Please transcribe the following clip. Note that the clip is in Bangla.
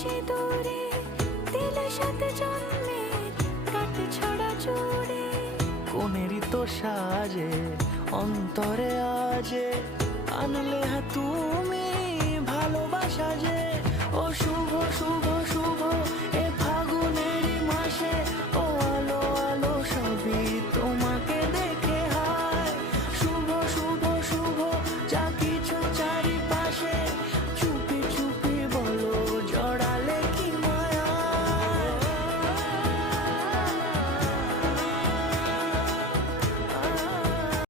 সিঁদুরে দিলে সাথে জন্মের কাট ছড়া জুড়ে। কোনেরই তো সাজে অন্তরে আজে আনলে তুমি ভালোবাসা যে। ও শুভ শুভ